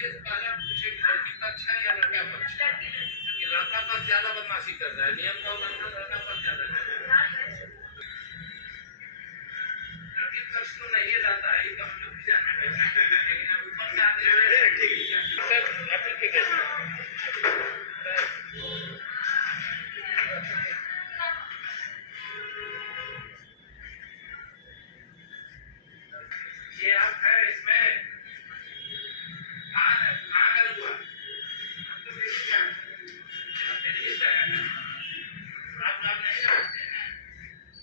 से पहले पूछे कि लड़की पक्ष है या लड़का पक्ष है, क्योंकि लड़का पक्ष ज्यादा बदमाशी कर रहा है, नियम का उल्लंघन लड़का पक्ष ज्यादा कर रहा है। लड़की पक्ष तो नहीं रहता है, तो हम लोग भी जाना है, लेकिन अब ऊपर से आते हुए ये आप है इसमें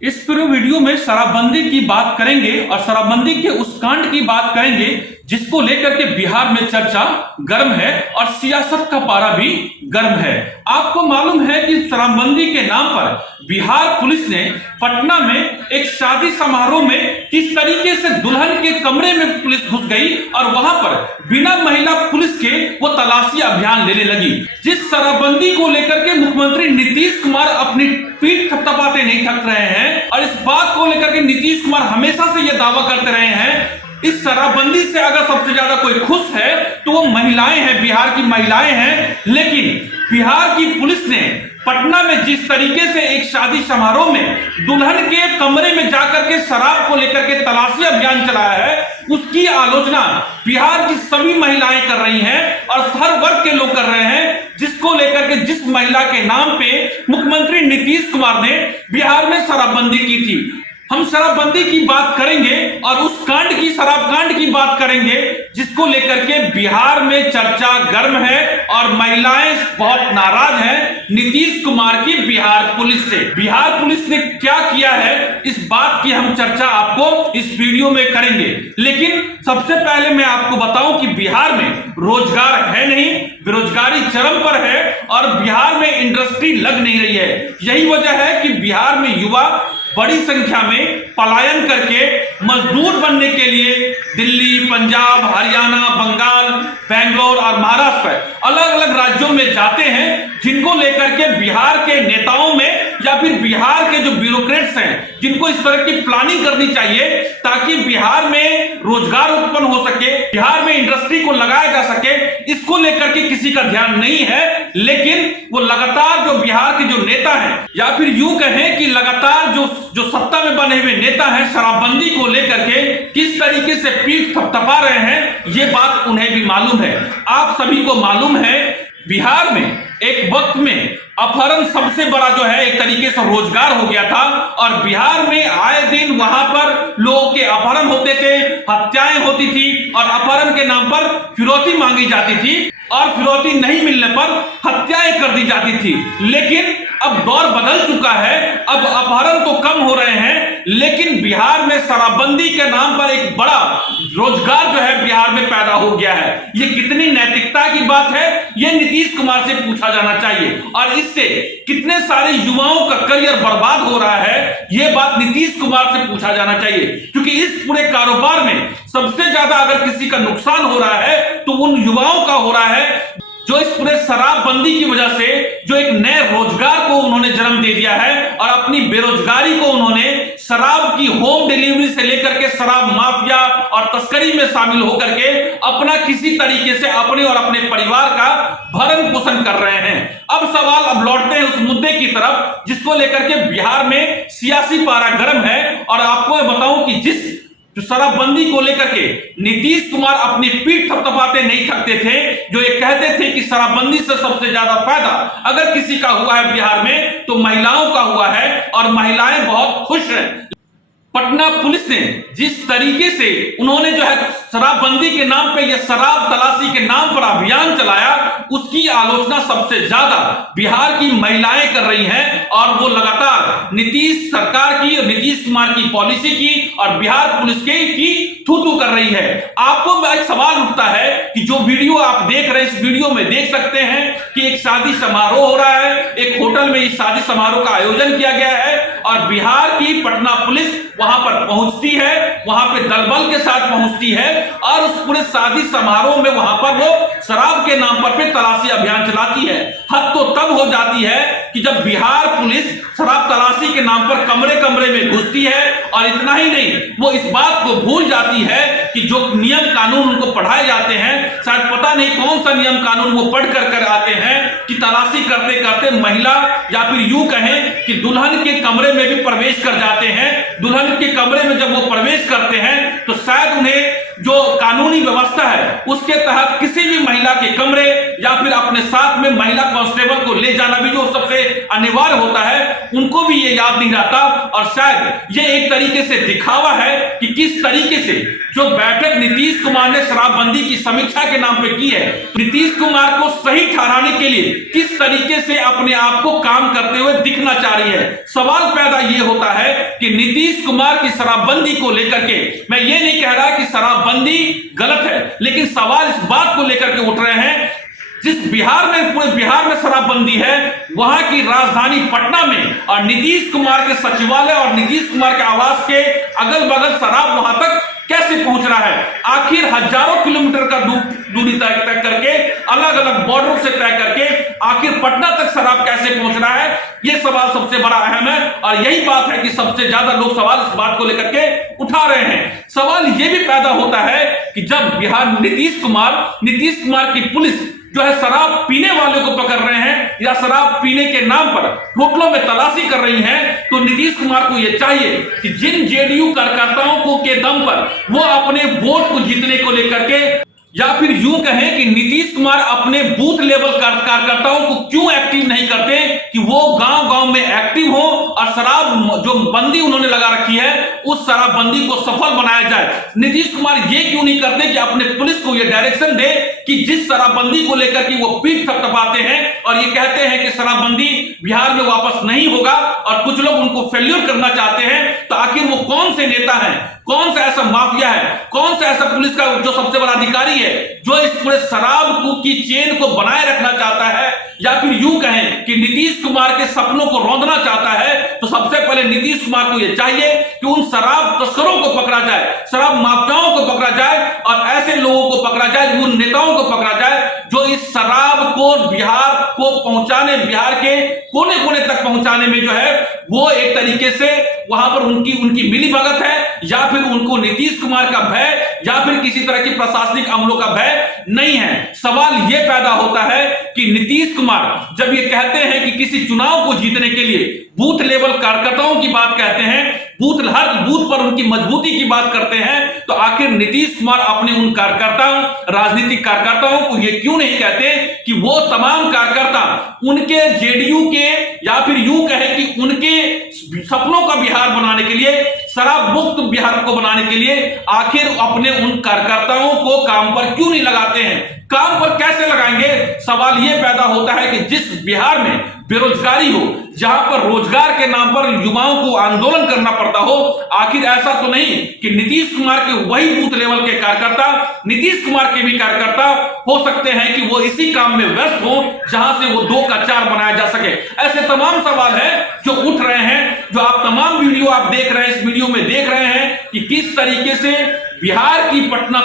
इस पूरे वीडियो में शराबबंदी की बात करेंगे और शराबबंदी के उस कांड की बात करेंगे जिसको लेकर के बिहार में चर्चा गर्म है और सियासत का पारा भी गर्म है। आपको मालूम है कि शराबबंदी के नाम पर बिहार पुलिस ने पटना में एक शादी समारोह में किस तरीके से दुल्हन के कमरे में पुलिस घुस गई और वहां पर बिना महिला पुलिस के वो तलाशी अभियान लेने लगी। जिस शराबबंदी को लेकर के मुख्यमंत्री नीतीश कुमार अपनी पीठ थपथपाते नहीं थक रहे हैं और इस बात को लेकर के नीतीश कुमार हमेशा से यह दावा करते रहे हैं, इस शराबबंदी से अगर सबसे ज्यादा कोई खुश है तो वो महिलाएं हैं, बिहार की महिलाएं हैं। लेकिन बिहार की पुलिस ने पटना में जिस तरीके से एक शादी समारोह में दुल्हन के कमरे में जाकर के शराब को लेकर के तलाशी अभियान चलाया है, उसकी आलोचना बिहार की सभी महिलाएं कर रही हैं और हर वर्ग के लोग कर रहे हैं, जिसको लेकर के जिस महिला के नाम पे मुख्यमंत्री नीतीश कुमार ने बिहार में शराबबंदी की थी। हम शराबबंदी की बात करेंगे और उस कांड की, शराब कांड की बात करेंगे जिसको लेकर के बिहार में चर्चा गर्म है और महिलाएं बहुत नाराज हैं नीतीश कुमार की बिहार पुलिस से। बिहार पुलिस ने क्या किया है, इस बात की हम चर्चा आपको इस वीडियो में करेंगे। लेकिन सबसे पहले मैं आपको बताऊं कि बिहार में रोजगार है नहीं, बेरोजगारी चरम पर है और बिहार में इंडस्ट्री लग नहीं रही है। यही वजह है कि बिहार में युवा बड़ी संख्या में पलायन करके मजदूर बनने के लिए दिल्ली, पंजाब, हरियाणा, बंगाल, बेंगलोर और महाराष्ट्र अलग अलग राज्यों में जाते हैं, जिनको लेकर के बिहार के नेताओं में या फिर बिहार के जो ब्यूरोक्रेट्स हैं, जिनको इस तरह की प्लानिंग करनी चाहिए ताकि बिहार में रोजगार उत्पन्न हो सके, बिहार में इंडस्ट्री को लगाया जा सके, इसको लेकर के किसी का ध्यान नहीं है। लेकिन वो लगातार जो बिहार के जो नेता हैं या फिर यूं कहें कि लगातार जो सत्ता में बने हुए नेता हैं, शराबबंदी को लेकर के किस तरीके से पीठ थपथपा रहे हैं, ये बात उन्हें भी मालूम है। आप सभी को मालूम है बिहार में एक वक्त में अपहरण सबसे बड़ा जो है एक तरीके से रोजगार हो गया था और बिहार में आए दिन वहां पर लोगों के अपहरण होते थे, हत्याएं होती थी और अपहरण के नाम पर फिरौती मांगी जाती थी और फिरौती नहीं मिलने पर हत्याएं कर दी जाती थी। लेकिन अब दौर बदल चुका है, अब अपहरण तो कम हो रहे हैं लेकिन बिहार में शराबबंदी के नाम पर एक बड़ा रोजगार जो है बिहार में पैदा हो गया है। ये कितनी नैतिकता की बात है, ये नीतीश कुमार से पूछा जाना चाहिए और इससे कितने सारे युवाओं का करियर बर्बाद हो रहा है, ये बात नीतीश कुमार से पूछा जाना चाहिए। क्योंकि इस पूरे कारोबार में सबसे ज्यादा अगर किसी का नुकसान हो रहा है तो उन युवाओं का हो रहा है जो इस पूरे शराबबंदी की वजह से जो एक नए रोजगार को उन्होंने जन्म दे दिया है और अपनी बेरोजगारी को उन्होंने शराब की होम डिलीवरी से लेकर के शराब माफिया और तस्करी में शामिल होकर के अपना किसी तरीके से अपने और अपने परिवार का भरण पोषण कर रहे हैं। अब सवाल अब लौटते हैं उस मुद्दे की तरफ जिसको लेकर के बिहार में सियासी पारा गर्म है और आपको बताऊं कि जिस जो शराबबंदी को लेकर के नीतीश कुमार अपनी पीठ थपथपाते नहीं थकते थे, जो ये कहते थे कि शराबबंदी से सबसे ज्यादा फायदा अगर किसी का हुआ है बिहार में तो महिलाओं का हुआ है और महिलाएं बहुत खुश हैं। पटना पुलिस ने जिस तरीके से उन्होंने जो है शराबबंदी के नाम पे या शराब तलाशी के नाम पर अभियान चलाया, उसकी आलोचना सबसे ज्यादा बिहार की महिलाएं कर रही हैं और वो लगातार नीतीश सरकार की और नीतीश कुमार की पॉलिसी की और बिहार पुलिस की थू कर रही है। आपको एक सवाल उठता है कि जो वीडियो आप देख रहे हैं, इस वीडियो में देख सकते हैं कि एक शादी समारोह हो रहा है, एक होटल में इस शादी समारोह का आयोजन किया गया है और बिहार की पटना पुलिस वहां पर पहुंचती है, वहां पे दलबल के साथ पहुंचती है और उस पूरे शादी समारोह में वहां पर वो शराब के नाम पर तलाशी अभियान चलाती है। हद तो तब हो जाती है कि जब बिहार पुलिस शराब तलाशी के नाम पर कमरे कमरे में घुसती है और इतना ही नहीं, वो इस बात को भूल जाती है कि जो नियम कानून उनको पढ़ाए जाते हैं, शायद पता पता नहीं कौन सा नियम कानून वो पढ़ कर आते हैं कि तलाशी करते करते महिला या फिर यूं कहें कि दुल्हन के कमरे में भी प्रवेश कर जाते हैं। दुल्हन के कमरे में जब वो प्रवेश करते हैं तो शायद उन्हें जो कानूनी व्यवस्था है उसके तहत किसी भी महिला के कमरे या फिर अपने साथ में महिला कांस्टेबल को ले जाना भी जो सबसे अनिवार्य होता है, उनको भी ये याद नहीं रहता। और शायद ये एक तरीके से दिखावा है कि किस तरीके से जो बैठक नीतीश कुमार ने शराबबंदी की समीक्षा के नाम पे की है, नीतीश कुमार को सही ठहराने के लिए किस तरीके से अपने आप को काम करते हुए दिखना चाह रही है। सवाल पैदा ये होता है कि नीतीश कुमार की शराबबंदी को लेकर के, मैं ये नहीं कह रहा कि शराबबंदी गलत है, लेकिन सवाल इस बात को लेकर के उठ रहे हैं जिस बिहार में, पूरे बिहार में शराबबंदी है, वहां की राजधानी पटना में और नीतीश कुमार के सचिवालय और नीतीश कुमार के आवास के अगल बगल शराब वहां तक कैसे पहुंच रहा है। आखिर हजारों किलोमीटर का दूरी तय करके, अलग अलग बॉर्डर से तय करके आखिर पटना तक शराब कैसे पहुंच रहा है, यह सवाल सबसे बड़ा अहम है। और यही बात है कि सबसे ज्यादा लोग सवाल इस बात को लेकर के उठा रहे हैं। सवाल यह भी पैदा होता है कि जब बिहार नीतीश कुमार की पुलिस जो है शराब पीने वालों को पकड़ रहे हैं या शराब पीने के नाम पर होटलों में तलाशी कर रही हैं, तो नीतीश कुमार को यह चाहिए कि जिन जेडीयू कार्यकर्ताओं को के दम पर वो अपने वोट को जीतने को लेकर के, या फिर यूं कहें कि नीतीश कुमार अपने बूथ लेवल कार्यकर्ताओं को क्यों एक्टिव नहीं करते कि वो गांव-गांव में एक्टिव हो और शराब जो बंदी उन्होंने लगा रखी है उस शराबबंदी को सफल बनाया जाए। नीतीश कुमार ये क्यों नहीं करते कि अपने पुलिस को ये डायरेक्शन दे कि जिस शराबबंदी को लेकर के वो पीठ थपथपाते हैं और ये कहते हैं कि शराबबंदी बिहार में वापस नहीं होगा और कुछ लोग उनको फेल्यूर करना चाहते हैं, तो आखिर वो कौन से नेता हैं, कौन सा ऐसा माफिया है, कौन सा ऐसा पुलिस का जो सबसे बड़ा अधिकारी है जो इस पूरे शराब की चेन को बनाए रखना चाहता है, या फिर यूं कहें कि नीतीश कुमार के सपनों को रौंदना चाहता है। तो सबसे पहले नीतीश कुमार को यह चाहिए कि उन शराब तस्करों को पकड़ा जाए, शराब माफियाओं को पकड़ा जाए और ऐसे लोगों को पकड़ा जाए, उन नेताओं को पकड़ा जाए जो इस शराब को बिहार को पहुंचाने, बिहार के कोने कोने तक पहुंचाने में जो है वो एक तरीके से वहां पर उनकी मिलीभगत है, या फिर उनको नीतीश कुमार का भय या फिर किसी तरह की प्रशासनिक अमलों का भय नहीं है। सवाल यह पैदा होता है कि नीतीश कुमार जब ये कहते हैं कि किसी चुनाव को जीतने के लिए बूथ लेवल कार्यकर्ताओं की बात कहते हैं, हर बूथ पर उनकी मजबूती की बात करते हैं, तो आखिर नीतीश कुमार अपने उन कार्यकर्ताओं, राजनीतिक कार्यकर्ताओं को ये क्यों नहीं कहते कि वो तमाम कार्यकर्ता उनके जेडीयू के या फिर यूं कहे कि उनके सपनों का बिहार बनाने के लिए, शराब मुक्त बिहार को बनाने के लिए आखिर अपने उन कार्यकर्ताओं को काम पर क्यों नहीं लगाते हैं। काम पर कैसे लगाएंगे? सवाल यह पैदा होता है कि जिस बिहार में बेरोजगारी हो, जहां पर रोजगार के नाम पर युवाओं को आंदोलन करना पड़ता हो, आखिर ऐसा तो नहीं कि नीतीश कुमार के वही बूथ लेवल के कार्यकर्ता, नीतीश कुमार के भी कार्यकर्ता हो सकते हैं कि वो इसी काम में व्यस्त हो जहां से वो 2 का 4 बनाया जा सके। ऐसे तमाम सवाल हैं जो उठ रहे हैं, जो आप तमाम वीडियो आप देख रहे हैं, इस वीडियो में देख रहे हैं कि किस तरीके से बिहार की पटना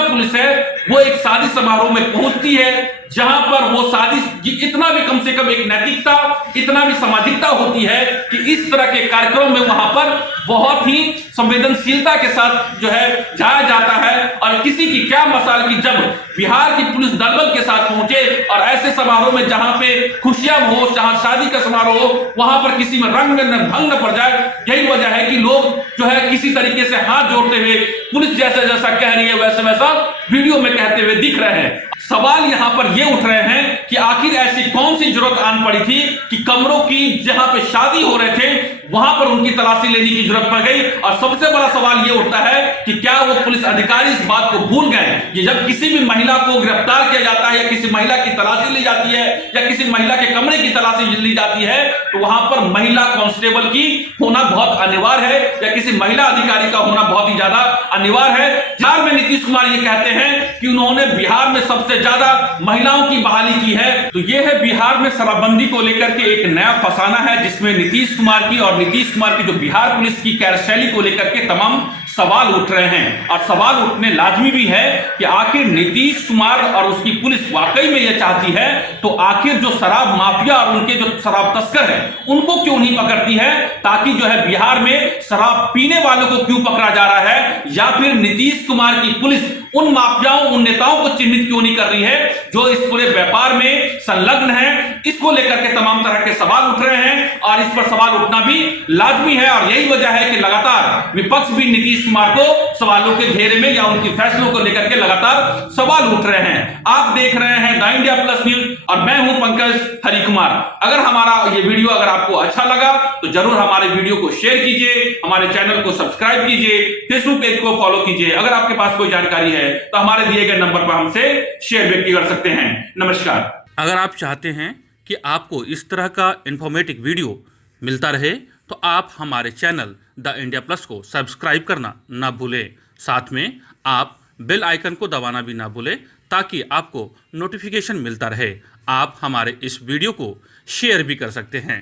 पुलिस है वो एक शादी समारोह में पहुंचती है, जहां पर वो शादी इतना भी कम से कम एक नैतिकता, इतना भी सामाजिकता होती है कि इस तरह के कार्यक्रम में वहां पर बहुत ही संवेदनशीलता के साथ जो है जाया जाता है। और किसी की क्या मसाल की जब बिहार की पुलिस दलबल के साथ पहुंचे और ऐसे समारोह में जहां पे खुशियां हो, जहां शादी का समारोह हो, वहां पर किसी में रंग में भंग न पड़ जाए। यही वजह है कि लोग जो है किसी तरीके से हाथ जोड़ते हुए पुलिस जैसा जैसा कह रही है वैसे वैसा वीडियो में कहते हुए दिख रहे हैं। सवाल यहां पर यह उठ रहे हैं कि आखिर ऐसी कौन सी जरूरत आन पड़ी थी कि कमरों की जहां पे शादी हो रहे थे वहां पर उनकी तलाशी लेने की जरूरत पड़ गई। और सबसे बड़ा सवाल यह उठता है कि क्या वो पुलिस अधिकारी इस बात को भूल गए कि जब किसी भी महिला को गिरफ्तार किया जाता है या किसी महिला की तलाशी ली जाती है या किसी महिला के कमरे की तलाशी ली जाती है, तो वहां पर महिला कांस्टेबल की होना बहुत अनिवार्य है या किसी महिला अधिकारी का होना बहुत ही ज्यादा अनिवार्य है। बिहार में नीतीश कुमार ये कहते हैं कि उन्होंने बिहार में सबसे ज्यादा महिलाओं की बहाली की है। तो यह है बिहार में शराबबंदी को लेकर के एक नया फसाना है, जिसमें नीतीश कुमार की और नीतीश कुमार की जो बिहार पुलिस की कार्यशैली को लेकर के तमाम सवाल उठ रहे हैं। और सवाल उठने लाजमी भी है कि आखिर नीतीश कुमार और उसकी पुलिस वाकई में यह चाहती है तो आखिर जो शराब माफिया और उनके जो शराब तस्कर हैं उनको क्यों नहीं पकड़ती है, ताकि जो है बिहार में शराब पीने वालों को क्यों पकड़ा जा रहा है, या फिर नीतीश कुमार की पुलिस उन माफियाओं, उन नेताओं को चिन्हित क्यों नहीं कर रही है जो इस पूरे व्यापार में संलग्न है? इसको लेकर के तमाम तरह के सवाल उठ रहे हैं और इस पर सवाल उठना भी लाजमी है। और यही वजह है कि लगातार विपक्ष भी नीतीश कुमार को सवालों के घेरे में या उनके फैसलों को लेकर के लगातार सवाल उठ रहे हैं। आप देख रहे हैं द इंडिया प्लस न्यूज और मैं हूं पंकज हरिकुमार। अगर हमारा ये वीडियो अगर आपको अच्छा लगा तो जरूर हमारे वीडियो को शेयर कीजिए, हमारे चैनल को सब्सक्राइब कीजिए, फेसबुक पेज को फॉलो कीजिए। अगर आपके पास कोई जानकारी है तो हमारे दिए गए नंबर पर हमसे शेयर भी कर सकते हैं। नमस्कार। अगर आप चाहते हैं कि आपको इस तरह का इंफॉर्मेटिव वीडियो मिलता रहे तो आप हमारे चैनल द इंडिया प्लस को सब्सक्राइब करना ना भूलें। साथ में आप बेल आइकन को दबाना भी ना भूलें ताकि आपको नोटिफिकेशन मिलता रहे। आप हमारे इस वीडियो को शेयर भी कर सकते हैं।